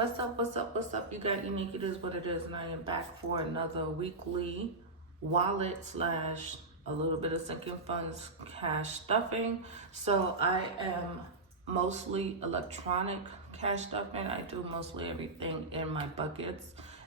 What's up? You got Unique, it is what it is, and I am back for another weekly wallet slash a little bit of sinking funds cash stuffing. So I am mostly electronic cash stuffing. I do mostly everything in my buckets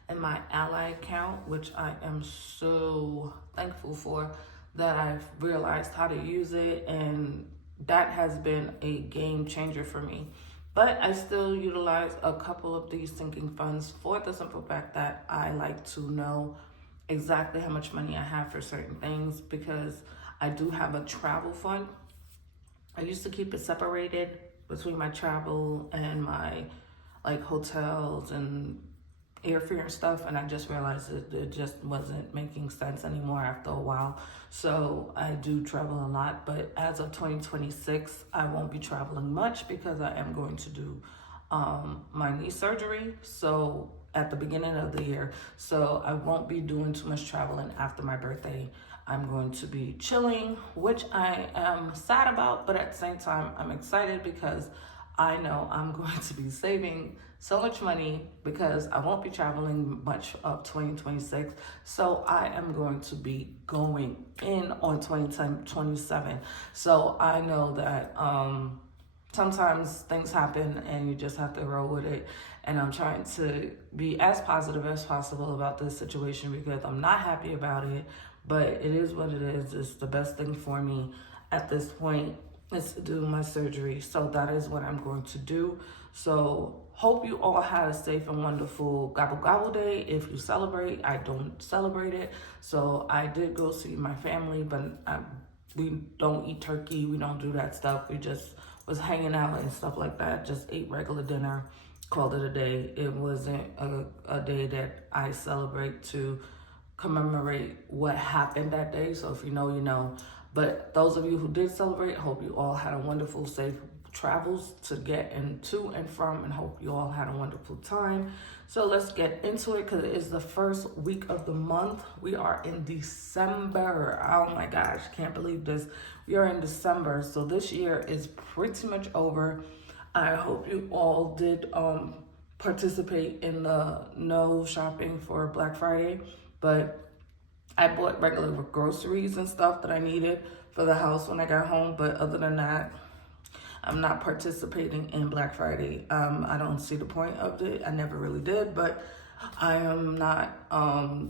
and my ally account, which I am so thankful for that I've realized how to use it, and that has been a game changer for me. But I still utilize a couple of these sinking funds for the simple fact that I like to know exactly how much money I have for certain things, because I do have a travel fund. I used to keep it separated between my travel and my like hotels and airfare and stuff, and I just realized it just wasn't making sense anymore after a while. So I do travel a lot, but as of 2026 I won't be traveling much because I am going to do my knee surgery so at the beginning of the year. So I won't be doing too much traveling after my birthday. I'm going to be chilling, which I am sad about, but at the same time I'm excited because I know I'm going to be saving so much money because I won't be traveling much of 2026. So I am going to be going in on 2027. So I know that sometimes things happen and you just have to roll with it. And I'm trying to be as positive as possible about this situation because I'm not happy about it, but it is what it is. It's the best thing for me at this point is to do my surgery. So that is what I'm going to do. So hope you all had a safe and wonderful gobble gobble day. If you celebrate, I don't celebrate it. So I did go see my family, but we don't eat turkey. We don't do that stuff. We just was hanging out and stuff like that. Just ate regular dinner, called it a day. It wasn't a day that I celebrate to commemorate what happened that day. So if you know, you know. But those of you who did celebrate, hope you all had a wonderful, safe travels to get into and from, and hope you all had a wonderful time. So let's get into it because it is the first week of the month. We are in December. Oh my gosh, can't believe this. We are in December. So this year is pretty much over. I hope you all did participate in the no shopping for Black Friday, but I bought regular groceries and stuff that I needed for the house when I got home. But other than that, I'm not participating in Black Friday. I don't see the point of it. I never really did, but I am not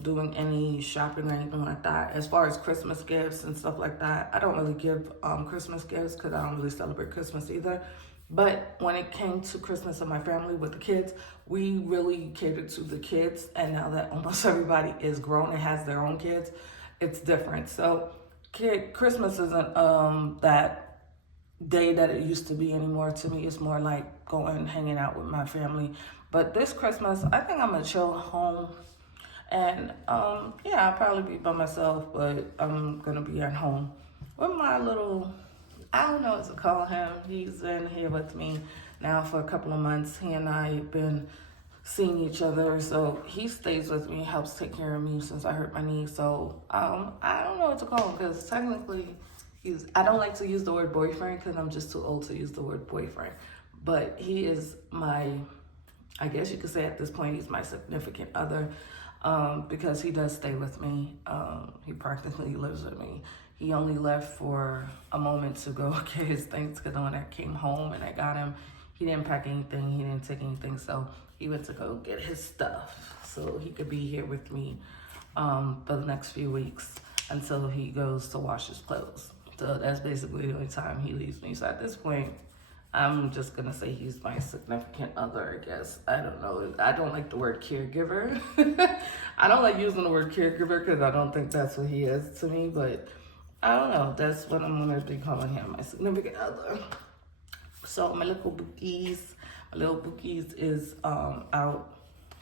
doing any shopping or anything like that. As far as Christmas gifts and stuff like that, I don't really give Christmas gifts because I don't really celebrate Christmas either. But when it came to Christmas and my family with the kids, we really catered to the kids. And now that almost everybody is grown and has their own kids, it's different. So Christmas isn't that day that it used to be anymore. To me, it's more like going and hanging out with my family. But this Christmas, I think I'm going to chill home. And yeah, I'll probably be by myself, but I'm going to be at home with my little, I don't know what to call him. He's been here with me now for a couple of months. He and I have been seeing each other. So he stays with me, helps take care of me since I hurt my knee. So I don't know what to call him because technically I don't like to use the word boyfriend because I'm just too old to use the word boyfriend. But he is I guess you could say at this point, he's my significant other because he does stay with me. He practically lives with me. He only left for a moment to go get his things because when I came home and I got him, he didn't pack anything, he didn't take anything, so he went to go get his stuff so he could be here with me for the next few weeks until he goes to wash his clothes. So that's basically the only time he leaves me. So at this point, I'm just gonna say he's my significant other, I guess. I don't know. I don't like the word caregiver. I don't like using the word caregiver because I don't think that's what he is to me, but I don't know. That's what I'm gonna be calling him, my significant other. So my little Bookies is out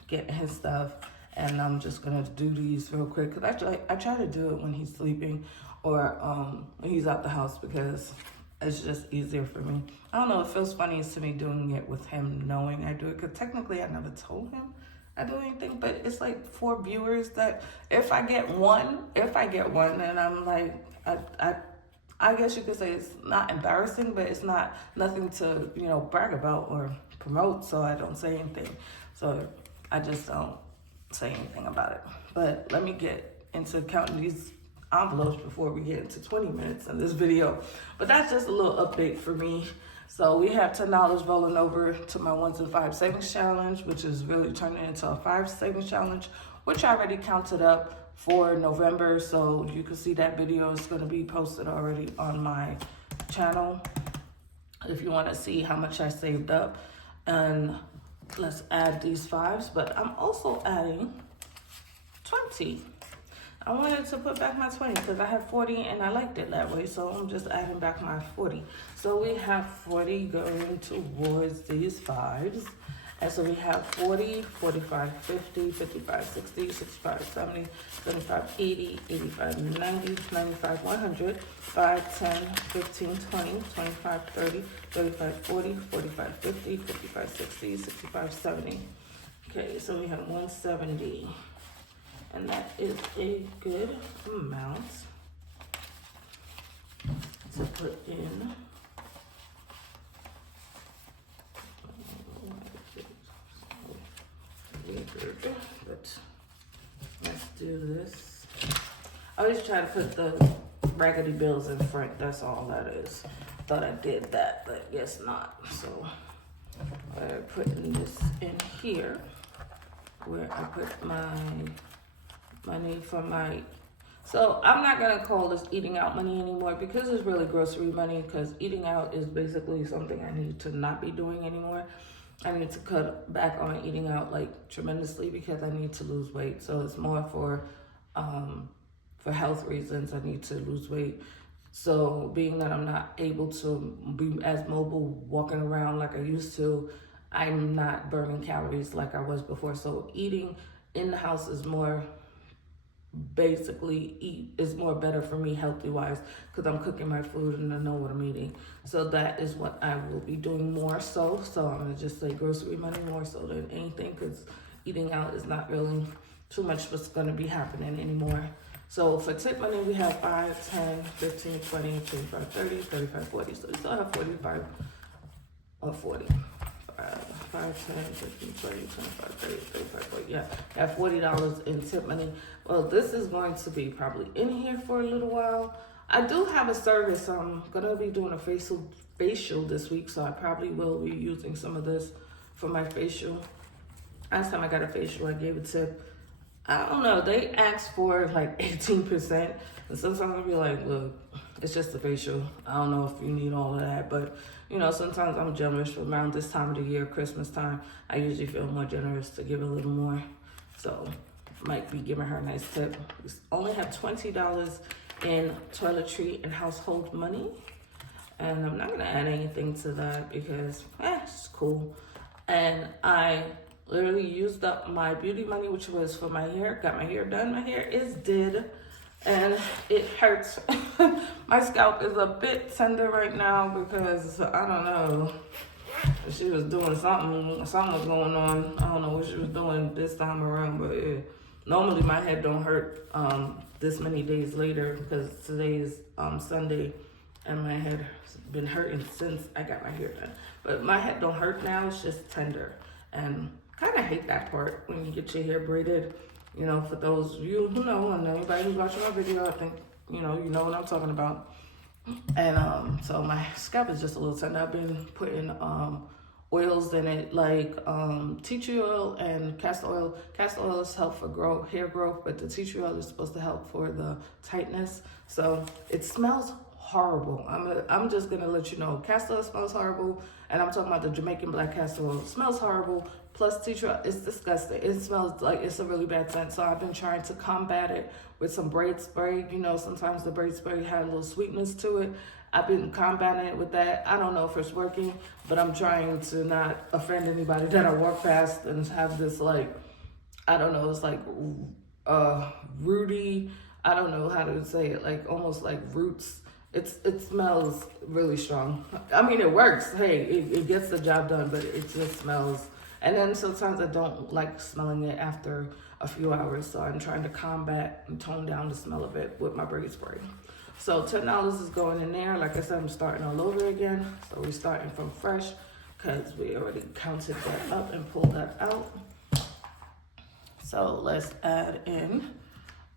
getting his stuff, and I'm just gonna do these real quick because I try to do it when he's sleeping or when he's out the house because it's just easier for me. I don't know, it feels funny to me doing it with him knowing I do it because technically I never told him I do anything, but it's like for viewers that if I get one, then I'm like, I guess you could say it's not embarrassing, but it's not nothing to, brag about or promote, so I don't say anything. So I just don't say anything about it. But let me get into counting these envelopes before we get into 20 minutes in this video. But that's just a little update for me. So we have $10 rolling over to my 1s and 5 savings challenge, which is really turning into a 5 savings challenge, which I already counted up for November. So you can see that video is going to be posted already on my channel if you want to see how much I saved up. And let's add these 5s, but I'm also adding 20. I wanted to put back my 20 because I had 40 and I liked it that way. So I'm just adding back my 40. So we have 40 going towards these 5s. And so we have 40, 45, 50, 55, 60, 65, 70, 75, 80, 85, 90, 95, 100, 5, 10, 15, 20, 25, 30, 35, 40, 45, 50, 55, 60, 65, 70. Okay, so we have 170. And that is a good amount to put in. Weird, but let's do this. I always try to put the raggedy bills in front. That's all that is. Thought I did that, but guess not. So I'm putting this in here where I put my money for my, so I'm not gonna call this eating out money anymore because it's really grocery money, because eating out is basically something I need to not be doing anymore. I need to cut back on eating out like tremendously because I need to lose weight. So it's more for health reasons. I need to lose weight. So being that I'm not able to be as mobile walking around like I used to, I'm not burning calories like I was before. So eating in the house is more is more better for me healthy wise because I'm cooking my food and I know what I'm eating. So that is what I will be doing more so. So I'm gonna just say grocery money more so than anything, because eating out is not really too much what's gonna be happening anymore. So for tip money, we have 5, 10, 15, 20, 25, 30, 35, 40. So we still have 45 or 40. 5, 10, 15, 20, 25, 30, 35, 40. Yeah, I have $40 in tip money. Well, this is going to be probably in here for a little while. I do have a service. I'm going to be doing a facial this week, so I probably will be using some of this for my facial. Last time I got a facial, I gave a tip. I don't know. They asked for like 18%. And sometimes I'll be like, look, it's just a facial. I don't know if you need all of that. But, you know, sometimes I'm generous around this time of the year, Christmas time. I usually feel more generous to give a little more. So might be giving her a nice tip. We only have $20 in toiletry and household money. And I'm not going to add anything to that because it's cool. And I literally used up my beauty money, which was for my hair. Got my hair done. My hair is did. And it hurts. My scalp is a bit tender right now because I don't know. She was doing something was going on. I don't know what she was doing this time around, but normally my head don't hurt this many days later because today is Sunday and my head has been hurting since I got my hair done. But my head don't hurt now, it's just tender. And kind of hate that part when you get your hair braided. You know, for those of you who know, and anybody who's watching my video, I think, you know what I'm talking about. And so my scalp is just a little tender. I've been putting oils in it, like tea tree oil and castor oil. Castor oil is help for hair growth, but the tea tree oil is supposed to help for the tightness. So it smells horrible. I'm just gonna let you know, castor oil smells horrible, and I'm talking about the Jamaican black castor oil. It smells horrible. Plus tea tree oil, it's disgusting. It smells like it's a really bad scent. So I've been trying to combat it with some braid spray. You know, sometimes the braid spray has a little sweetness to it. I've been combating it with that. I don't know if it's working, but I'm trying to not offend anybody that I walk past and have this like, I don't know, it's like rooty, I don't know how to say it, like almost like roots. It smells really strong. I mean, it works. Hey, it gets the job done, but it just smells. And then sometimes I don't like smelling it after a few hours. So I'm trying to combat and tone down the smell of it with my braid spray. So $10 is going in there. Like I said, I'm starting all over again. So we're starting from fresh. because we already counted that up and pulled that out. So let's add in.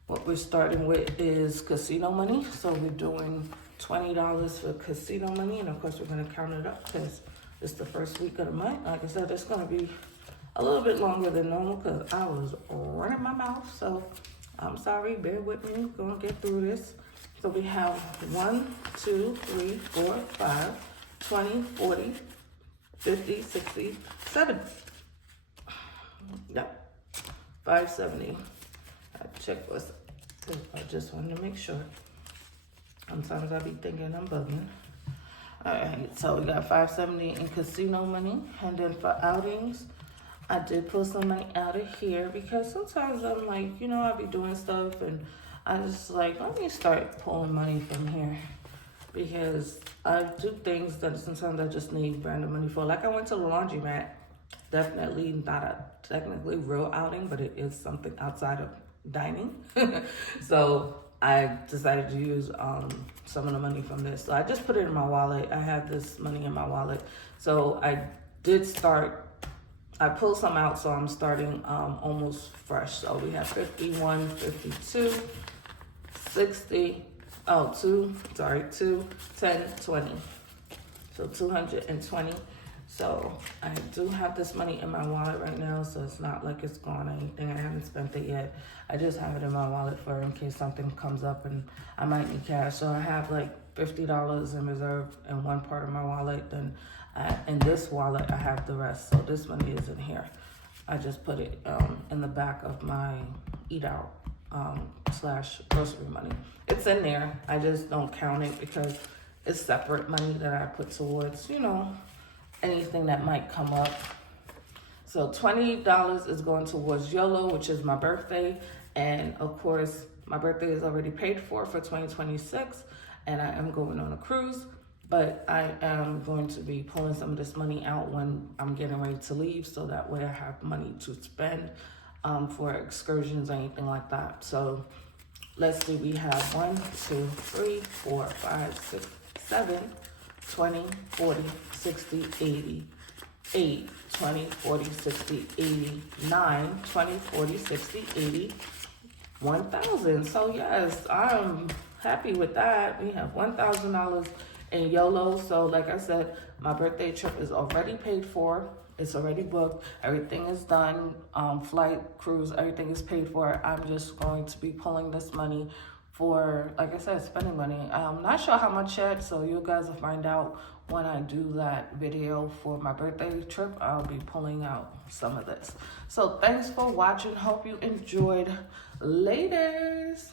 What we're starting with is casino money. So we're doing $20 for casino money, and of course we're gonna count it up because it's the first week of the month. Like I said, it's gonna be a little bit longer than normal because I was running my mouth. So I'm sorry, bear with me. We're gonna get through this. So we have 1, 2, 3, 4, 5, 20, 40, 50, 60, 70. Yep, 570. I checked what's, I just wanted to make sure. Sometimes I be thinking I'm bugging. All right, so we got 570 in casino money, and then for outings, I did pull some money out of here because sometimes I'm like, you know, I be doing stuff and I just like, let me start pulling money from here because I do things that sometimes I just need random money for. Like I went to the laundromat, definitely not a technically real outing, but it is something outside of dining. So I decided to use some of the money from this. So I just put it in my wallet. I have this money in my wallet. So I did start, I pulled some out, so I'm starting almost fresh. So we have 51, 52, 60, 2, 10, 20. So 220. So I do have this money in my wallet right now, so it's not like it's gone or anything. I haven't spent it yet. I just have it in my wallet for in case something comes up and I might need cash. So I have like $50 in reserve in one part of my wallet. Then in this wallet, I have the rest. So this money is in here. I just put it in the back of my eat out / grocery money. It's in there. I just don't count it because it's separate money that I put towards, you know, anything that might come up. So $20 is going towards YOLO, which is my birthday. And of course, my birthday is already paid for 2026. And I am going on a cruise. But I am going to be pulling some of this money out when I'm getting ready to leave. So that way I have money to spend for excursions or anything like that. So let's see, we have 1, 2, 3, 4, 5, 6, 7, 20, 40, 60, 80, 8, 20, 40, 60, 80, 9, 20, 40, 60, 80, 1,000. So yes, I'm happy with that. We have $1,000 in YOLO. So like I said, my birthday trip is already paid for. It's already booked. Everything is done. Flight, cruise, everything is paid for. I'm just going to be pulling this money for, like I said, spending money. I'm not sure how much yet, so you guys will find out when I do that video for my birthday trip. I'll be pulling out some of this. So thanks for watching. Hope you enjoyed. Laters.